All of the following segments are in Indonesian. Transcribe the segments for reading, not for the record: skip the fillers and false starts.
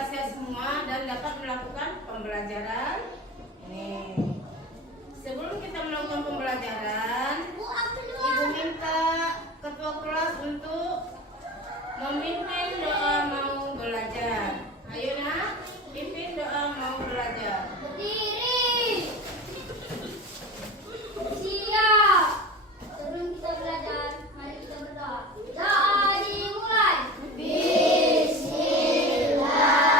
sehat-sehat semua dan dapat melakukan pembelajaran. Nih, sebelum kita melakukan pembelajaran, Ibu minta ketua kelas untuk memimpin doa mau belajar. Ayo nak, pimpin doa mau belajar. Berdiri. Siap. Sebelum kita belajar, mari kita berdoa. Doa dimulai. Bismillahirrahmanirrahim.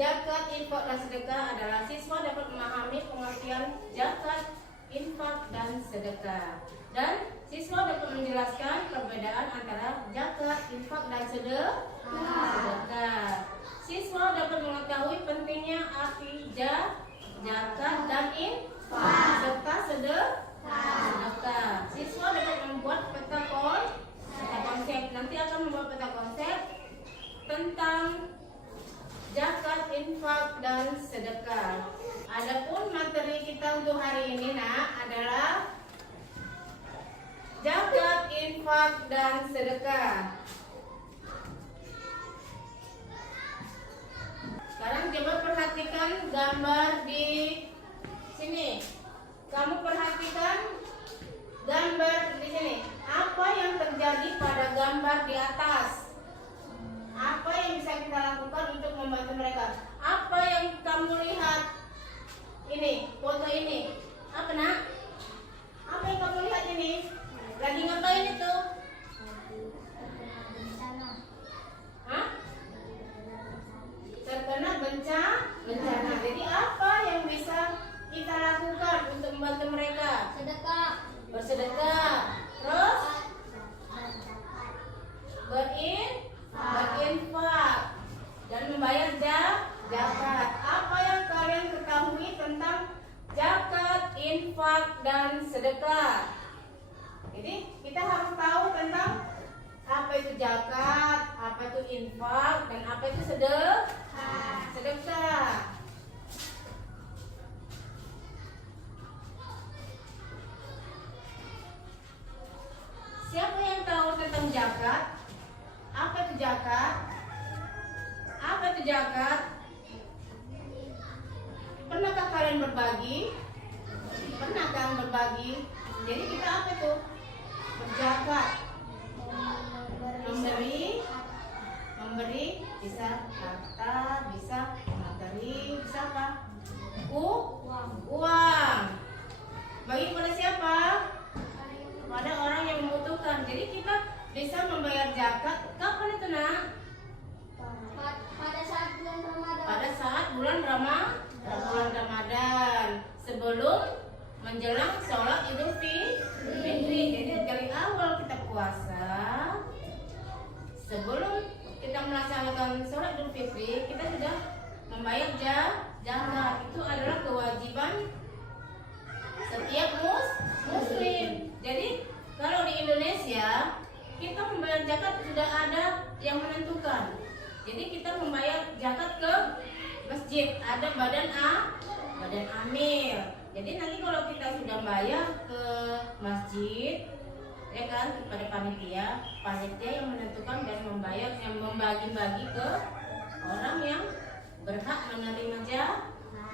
zakat, infak, dan sedekah adalah siswa dapat memahami pengertian zakat, infak, dan sedekah. Dan siswa dapat menjelaskan perbedaan antara zakat, infak, dan sedekah. Siswa dapat mengetahui pentingnya arti zakat dan infak serta sedekah. Siswa dapat membuat peta konsep. Nanti akan membuat peta konsep tentang zakat, infak, dan sedekah. Adapun materi kita untuk hari ini adalah zakat, infak, dan sedekah. Sekarang coba perhatikan gambar di sini. Kamu perhatikan gambar di sini. Apa yang terjadi pada gambar di atas? Apa yang bisa kita lakukan untuk membantu mereka? Apa yang kamu lihat? Ini, foto ini. Apa nak? Apa yang kamu lihat ini? Lagi ngapain itu? Hah? Terkena bencana. Jadi apa yang bisa kita lakukan untuk membantu mereka? Bersedekah. Terus berinfak dan membayar zakat. Apa yang kalian ketahui tentang zakat, infak, dan sedekah? Jadi kita harus tahu tentang apa itu zakat, apa itu infak, dan apa itu sedekah. Siapa yang tahu tentang zakat? Apa itu zakat? Apa itu zakat? Pernahkah kalian berbagi? Pernahkah berbagi? Jadi kita apa itu? Berzakat. Memberi bisa harta, bisa materi, bisa apa? Uang. Bagi pada siapa? Pada orang yang membutuhkan. Jadi kita bisa membayar zakat kapan itu nak? Pada saat bulan Ramadan, sebelum menjelang sholat Idul Fitri. Jadi dari awal kita puasa, sebelum kita melaksanakan sholat Idul Fitri, kita sudah membayar zakat. Itu adalah kewajiban setiap muslim. Jadi kalau di Indonesia kita membayar zakat sudah ada yang menentukan. Jadi kita membayar zakat ke masjid, ada badan amil. Jadi nanti kalau kita sudah bayar ke masjid, ya kan, kepada panitia yang menentukan dan membayar, yang membagi-bagi ke orang yang berhak menerima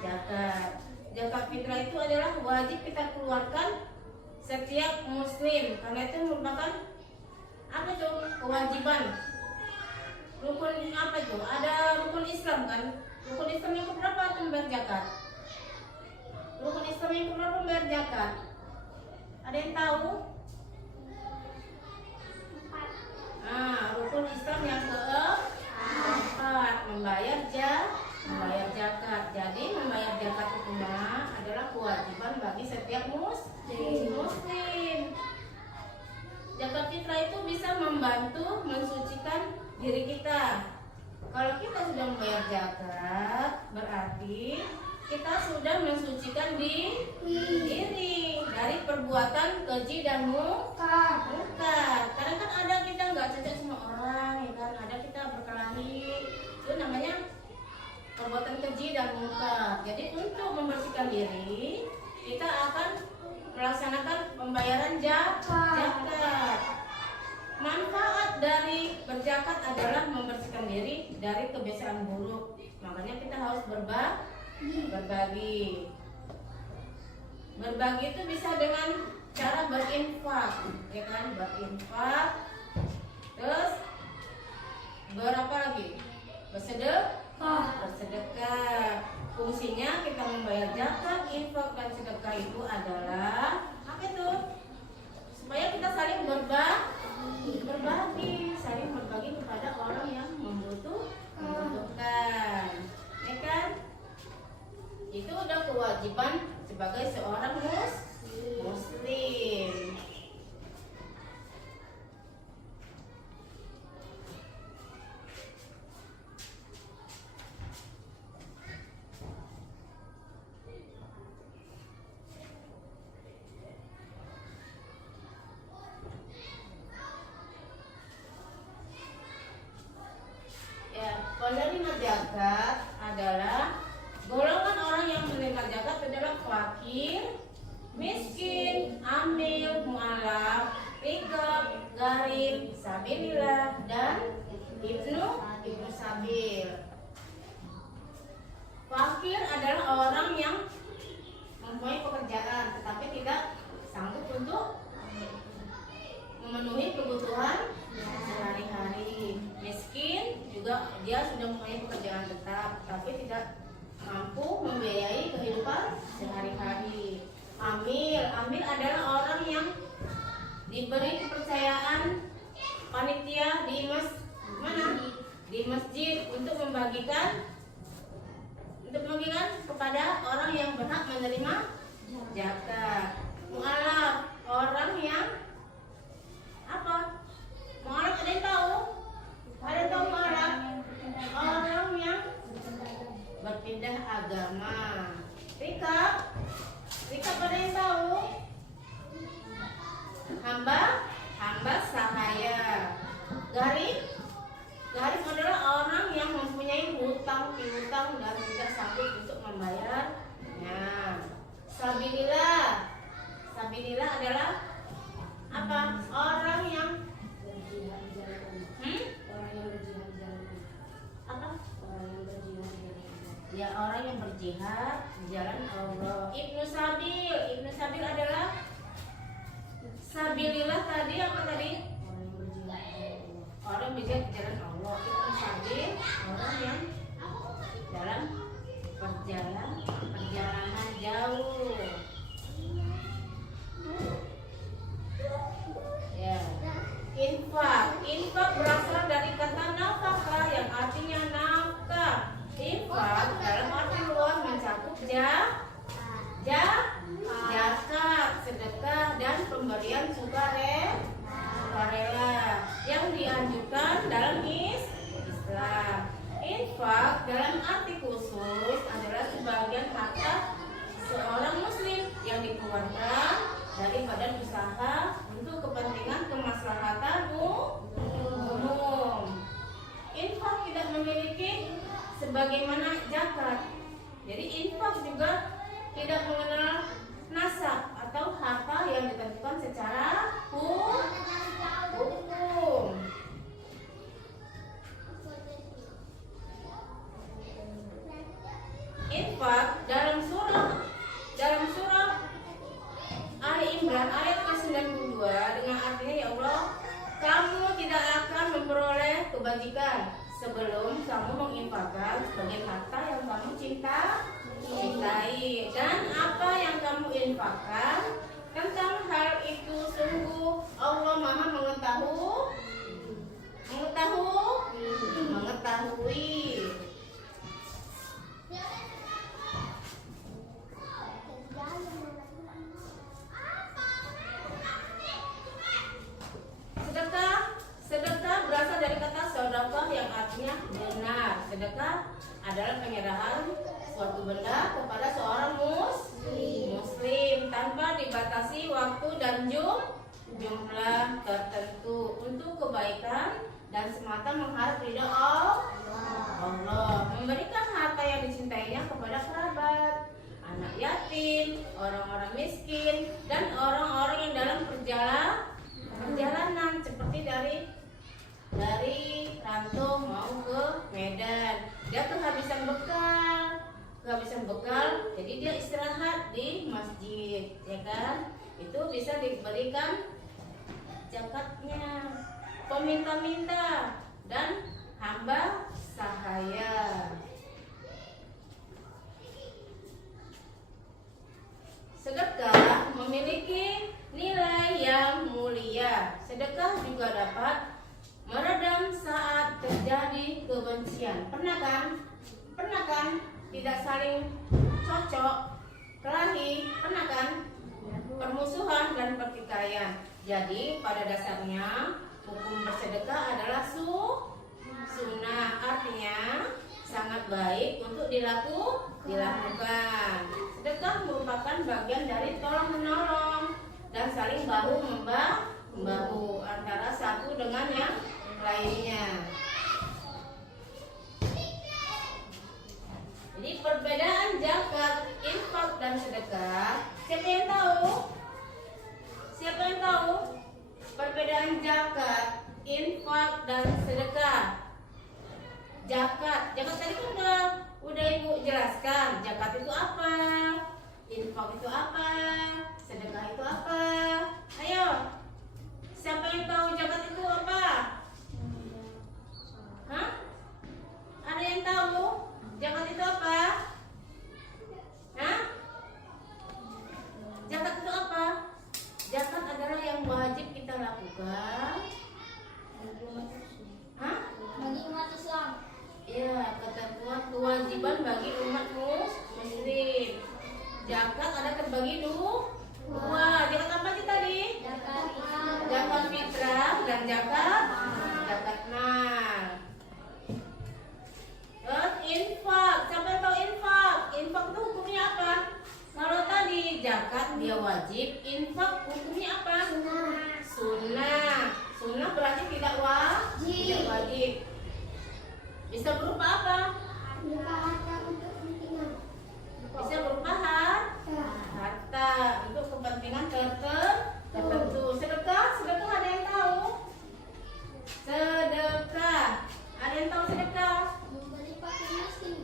zakat. Zakat fitrah itu adalah wajib kita keluarkan setiap muslim, karena itu merupakan apa itu? Kewajiban. Rukun apa itu? Ada rukun Islam kan? Rukun Islam yang keberapa itu membayar zakat? Rukun Islam yang keberapa membayar zakat? Ada yang tahu? Rukun Islam yang keempat membayar zakat. Jadi membayar zakat itu adalah kewajiban bagi setiap muslim. Zakat fitrah itu bisa membantu mensucikan diri kita. Kalau kita sudah membayar zakat, berarti kita sudah mensucikan diri dari perbuatan keji dan mungkar. Karena kan ada kita nggak cocok sama orang, ya kan? Ada kita berkelahi, itu namanya perbuatan keji dan mungkar. Jadi untuk membersihkan diri, kita akan melaksanakan pembayaran zakat. Manfaat dari berzakat adalah membersihkan diri dari kebiasaan buruk. Makanya kita harus berbagi. Berbagi itu bisa dengan cara berinfak, ya kan? Berinfak. Terus berapa lagi? Bersedekah. Fungsinya kita membayar zakat, infak, dan sedekah itu adalah apa itu? Supaya kita saling berbagi kepada orang yang membutuhkan, ya Fakir adalah orang yang mempunyai pekerjaan tetapi tidak sanggup untuk memenuhi kebutuhan sehari-hari. Miskin juga dia sudah mempunyai pekerjaan tetap tapi tidak mampu membiayai kehidupan sehari-hari. Amil adalah orang yang diberi kepercayaan panitia di masjid untuk membagikan kepada orang yang berhak menerima zakat. Mu'alaf, orang yang apa? Mu'alaf ada yang tahu? Ada yang tahu mu'alaf? Orang yang berpindah agama. Rika pada yang tahu? Hamba sahaya. Garib adalah orang yang mempunyai hutang piutang dan tidak sanggup untuk membayarnya. Sabilillah adalah apa? Orang yang apa? Ya, orang yang berjihad di jalan Allah. Ibnu Sabil adalah sabilillah tadi apa tadi? Orang berjihad di jalan Allah. Ibnu Sabil orang yang dalam perjalanan jauh. Ya. Infak berasal dari kata nafkah yang artinya nafkah. Infak dalam arti luas mencakup zakat, sedekah dan pemberian sukarela yang dianjurkan dalam Islam. Infak dalam arti khusus adalah sebagian harta seorang muslim yang dikeluarkan dari badan usaha untuk kepentingan kemaslahatan umum. Infak tidak memiliki sebagaimana zakat. Jadi infak juga tidak mengenal nasab atau harta yang ditentukan secara hukum. Infak dalam surah Ali Imran ayat ke-92 dengan artinya, ya Allah, kamu tidak akan memperoleh kebajikan sebelum kamu menginfakkan sebagian harta yang kamu cintai, dan apa yang kamu infakkan tentang hal itu sungguh Allah Maha mengetahui. Sedekah berasal dari kata sedekah yang artinya benar. Sedekah adalah penyerahan suatu benda kepada seorang muslim tanpa dibatasi waktu dan jumlah tertentu untuk kebaikan dan semata mengharap ridha Allah. Memberikan harta yang dicintainya kepada kerabat, anak yatim, orang-orang miskin, dan orang-orang yang dalam perjalanan seperti dari Rantau mau ke Medan, dia kehabisan bekal, jadi dia istirahat di masjid, ya kan? Itu bisa diberikan zakatnya. Peminta-minta dan hamba sahaya. Sedekah memiliki nilai yang mulia. Sedekah juga dapat meredam saat terjadi kebencian. Pernah kan tidak saling cocok, kelahi, pernah kan? Permusuhan dan pertikaian. Jadi pada dasarnya hukum bersedekah adalah sunnah, artinya sangat baik untuk dilakukan. Sedekah merupakan bagian dari tolong menolong dan saling bahu membahu antara satu dengan yang lainnya. Jadi perbedaan zakat, infak dan sedekah, siapa yang tahu? Perbedaan zakat, infak dan sedekah. Zakat tadi kan udah Ibu ibu jelaskan zakat itu apa, infak itu apa, sedekah itu apa? Ayo, siapa yang tahu zakat itu apa? Hah? Ada yang tahu zakat itu apa? Hah? Zakat itu apa? Zakat adalah yang wajib kita lakukan. Hah? Bagi umat Islam. Ya, ketentuan kewajiban bagi umat muslim. Zakat ada terbagi dua. Zakat apa sih tadi? Zakat fitrah dan zakat mal. Terus infak. Siapa yang tahu infak? Infak itu hukumnya apa? Kalau tadi zakat dia wajib, infak hukumnya apa? Sunnah. Sunnah berarti tidak wajib. Bisa berupa apa? Bisa berupa harta untuk kepentingan tertentu. Sedekah ada yang tahu? Sedekah. Ada yang tahu sedekah? Memberi fakir miskin.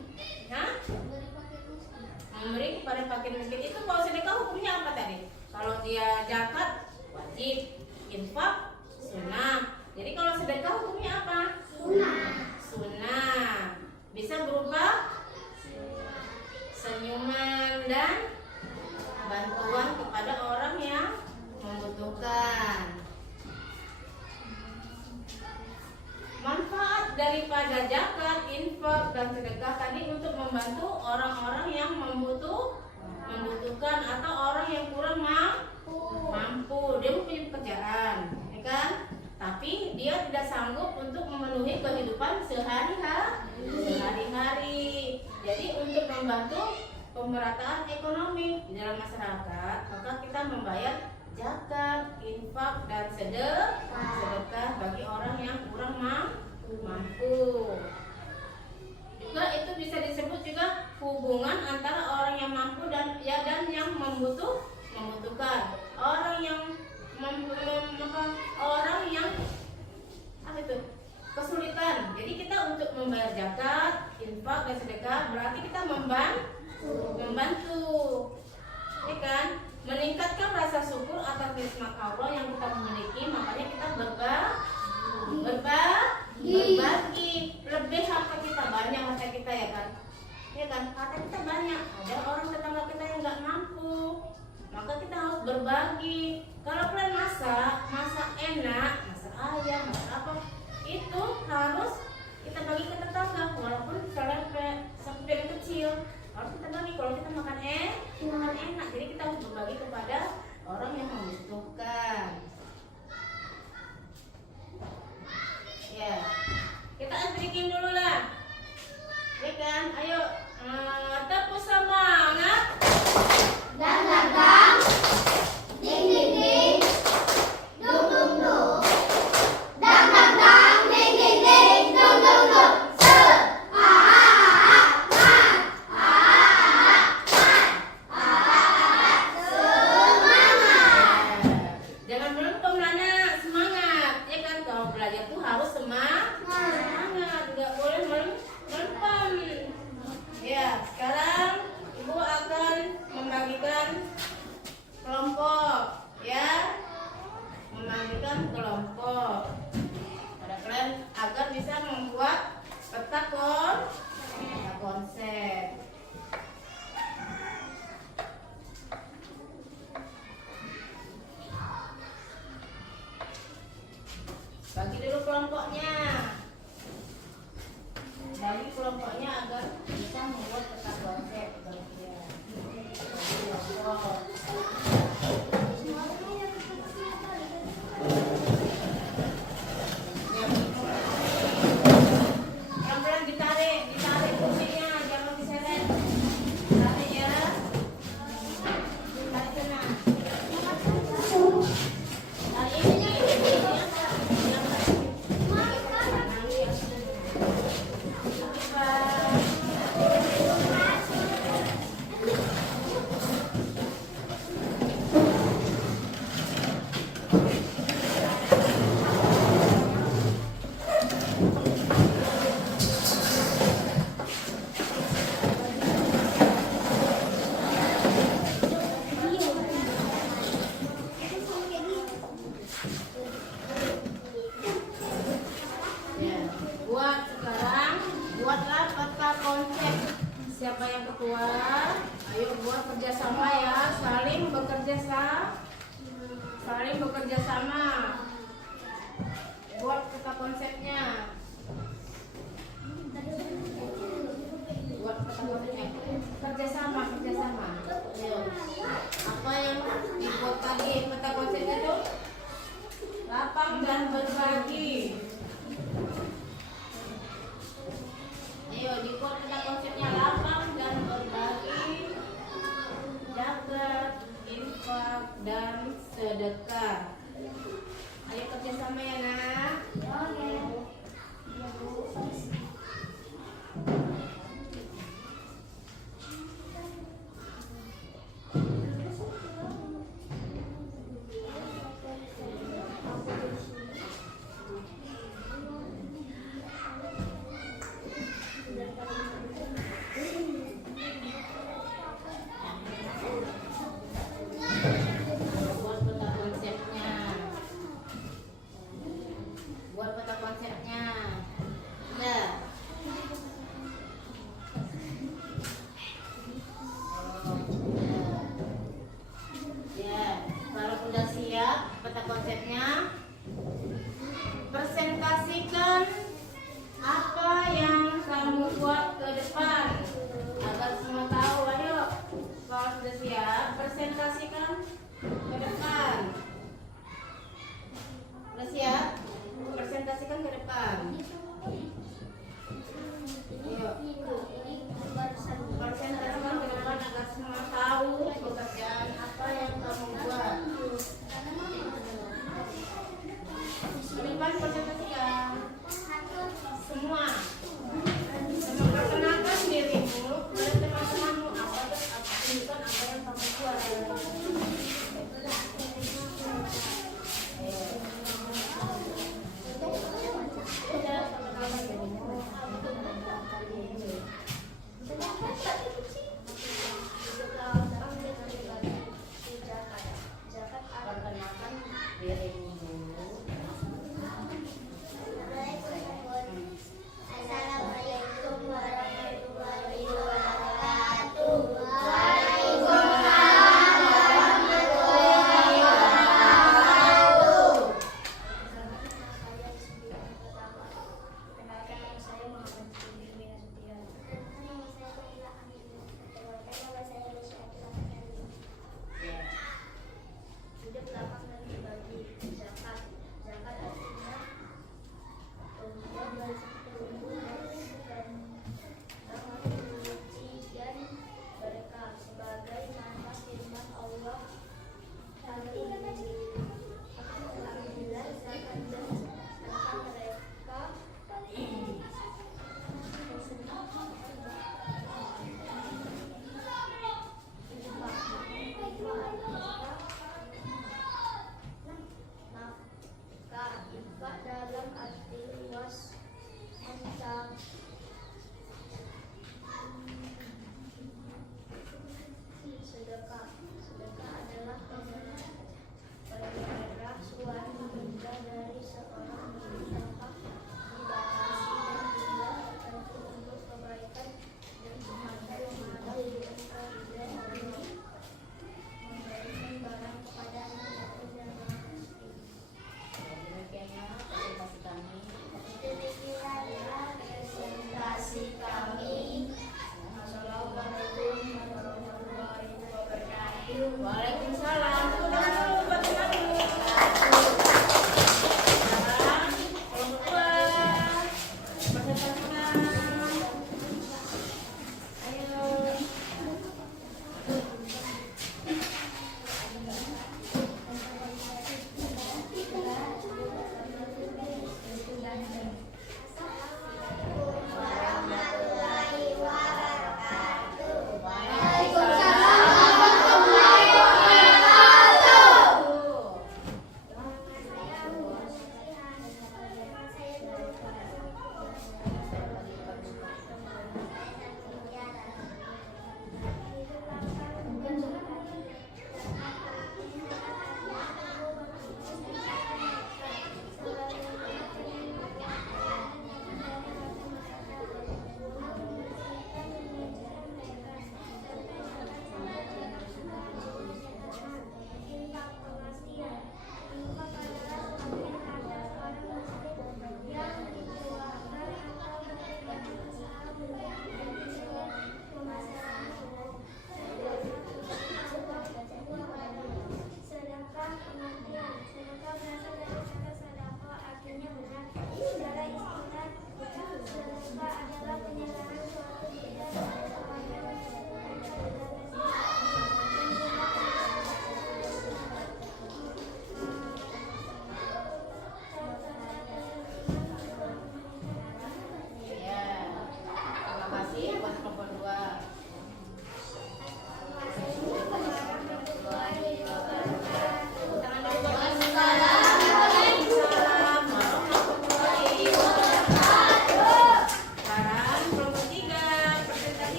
Hah? Memberi fakir miskin. Memberi kepada fakir miskin. Itu kalau sedekah hukumnya apa tadi? Kalau dia zakat wajib, infak sunnah. Jadi kalau sedekah hukumnya apa? Sunnah. Bisa berupa senyuman dan bantuan kepada orang yang membutuhkan. Manfaat daripada zakat, infak, dan sedekah tadi untuk membantu orang-orang yang membutuhkan atau orang yang kurang mampu. Dia mempunyai pekerjaan, ya kan? Tapi dia tidak sanggup untuk memenuhi kehidupan sehari-hari. Jadi untuk membantu pemerataan ekonomi di dalam masyarakat, maka kita membayar zakat, infak, dan sedekah bagi orang yang kurang mampu. Juga itu bisa disebut juga hubungan antara orang yang mampu dan yang membutuhkan. Orang yang kesulitan. Jadi kita untuk membayar zakat, infak, dan sedekah berarti kita membantu. Ya kan? Meningkatkan rasa syukur atas nikmat Allah yang kita miliki, makanya kita berbagi. Lebih harta kita banyak, harta kita ya kan? Ya kan? Harta kita banyak. Ada orang tetangga kita yang nggak mampu, maka kita harus berbagi. Kalau kalian masak enak, masak ayam, masak apa, itu harus kita bagi ke tetangga, walaupun sepiring kecil harus kita bagi. Kalau kita makan enak, jadi kita harus berbagi kepada orang yang membutuhkan. Ya, kita breaking dulu lah, ya kan? Ayo, tepuk semangat Dan datang ding ding ding. Ya, buatlah peta konsep. Siapa yang ketua? Ayo buat kerjasama ya, saling bekerja sama. Buat peta konsepnya. Kerjasama. Ayo. Apa yang dibuat tadi peta konsepnya tuh? Lapang dan berbagi. Ayo dibuat peta konsepnya, lapang dan berbagi, jaga, infak dan sedekah. Ayo kerjasama ya nak. Buat peta konsepnya. Ya. Ya, kalau udah siap peta konsepnya, presentasikan apa yang kamu buat ke depan agar semua tahu. Ayo, kalau sudah siap, presentasikan ke depan. Udah siap? Presentasikan ke depan. Ayo. Presentasikan ke depan agar semua tahu pekerjaan apa yang kamu buat. Ke depan presentasikan. Semua. Memperkenalkan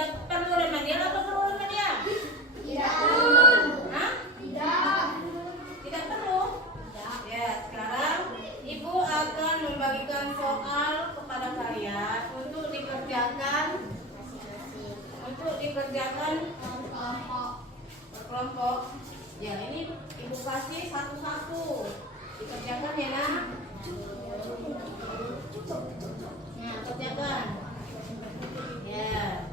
tidak perlu remedial atau perlu remedial? Tidak. Hah? Tidak. Tidak perlu? Ya, sekarang Ibu akan membagikan soal kepada kalian untuk dikerjakan berkelompok. Ya, ini Ibu kasih satu-satu. Dikerjakan ya, Nak. Nah, kerjakan. Ya.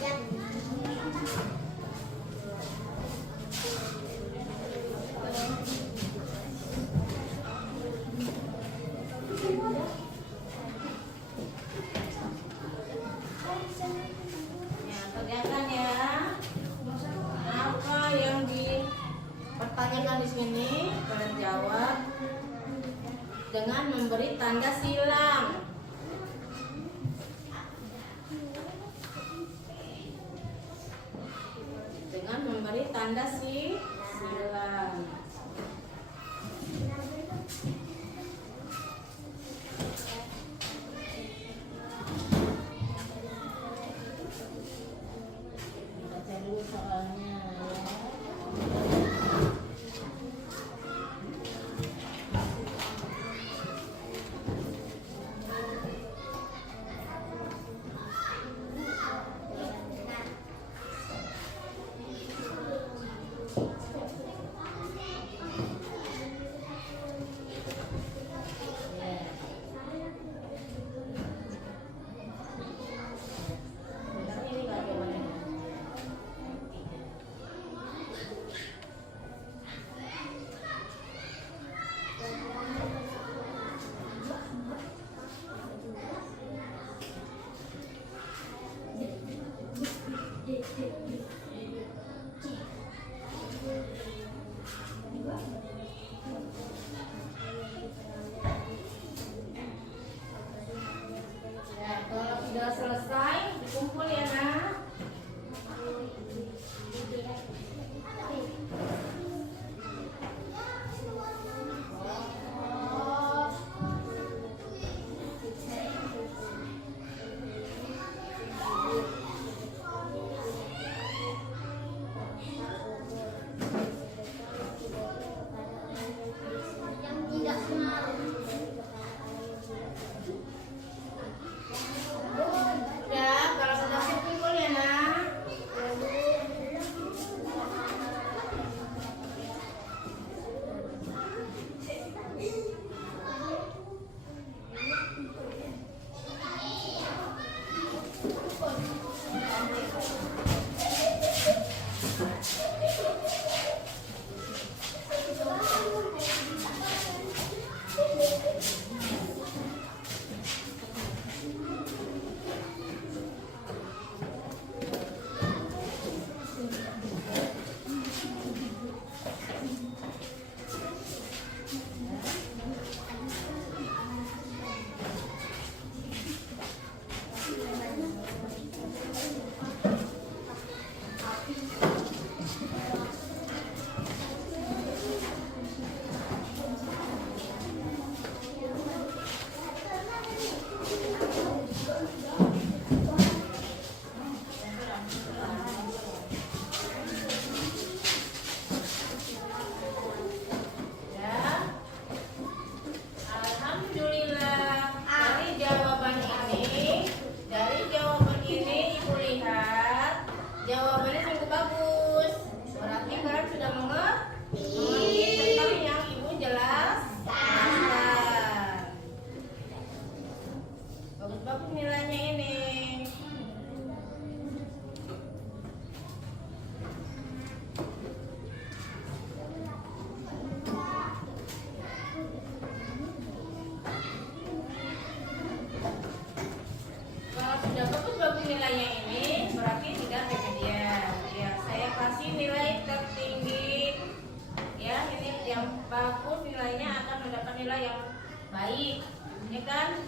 Ya, kerjakan ya. Apa yang dipertanyakan di sini, kalian jawab dengan memberi tanda silang. Dengan memberi tanda silang. Baca dulu soalnya ya. Ini nggak jawabannya. Ya, kalau sudah selesai, dikumpul ya, Nak. Yang tidak mau. Ya, kalau sudah siap kumpul ya, Nak. Ya. Alhamdulillah. Dari jawaban ini Ibu lihat jawabannya cukup bagus. Berarti kalian sudah mengerti tentang yang Ibu jelaskan. Bagus-bagus nilainya ini. Kalau sudah bagus-bagus nilainya ini, berarti tidak remedial. Ya, saya kasih nilai tertinggi. Ya, ini yang bagus nilainya akan mendapat nilai yang baik, ya kan?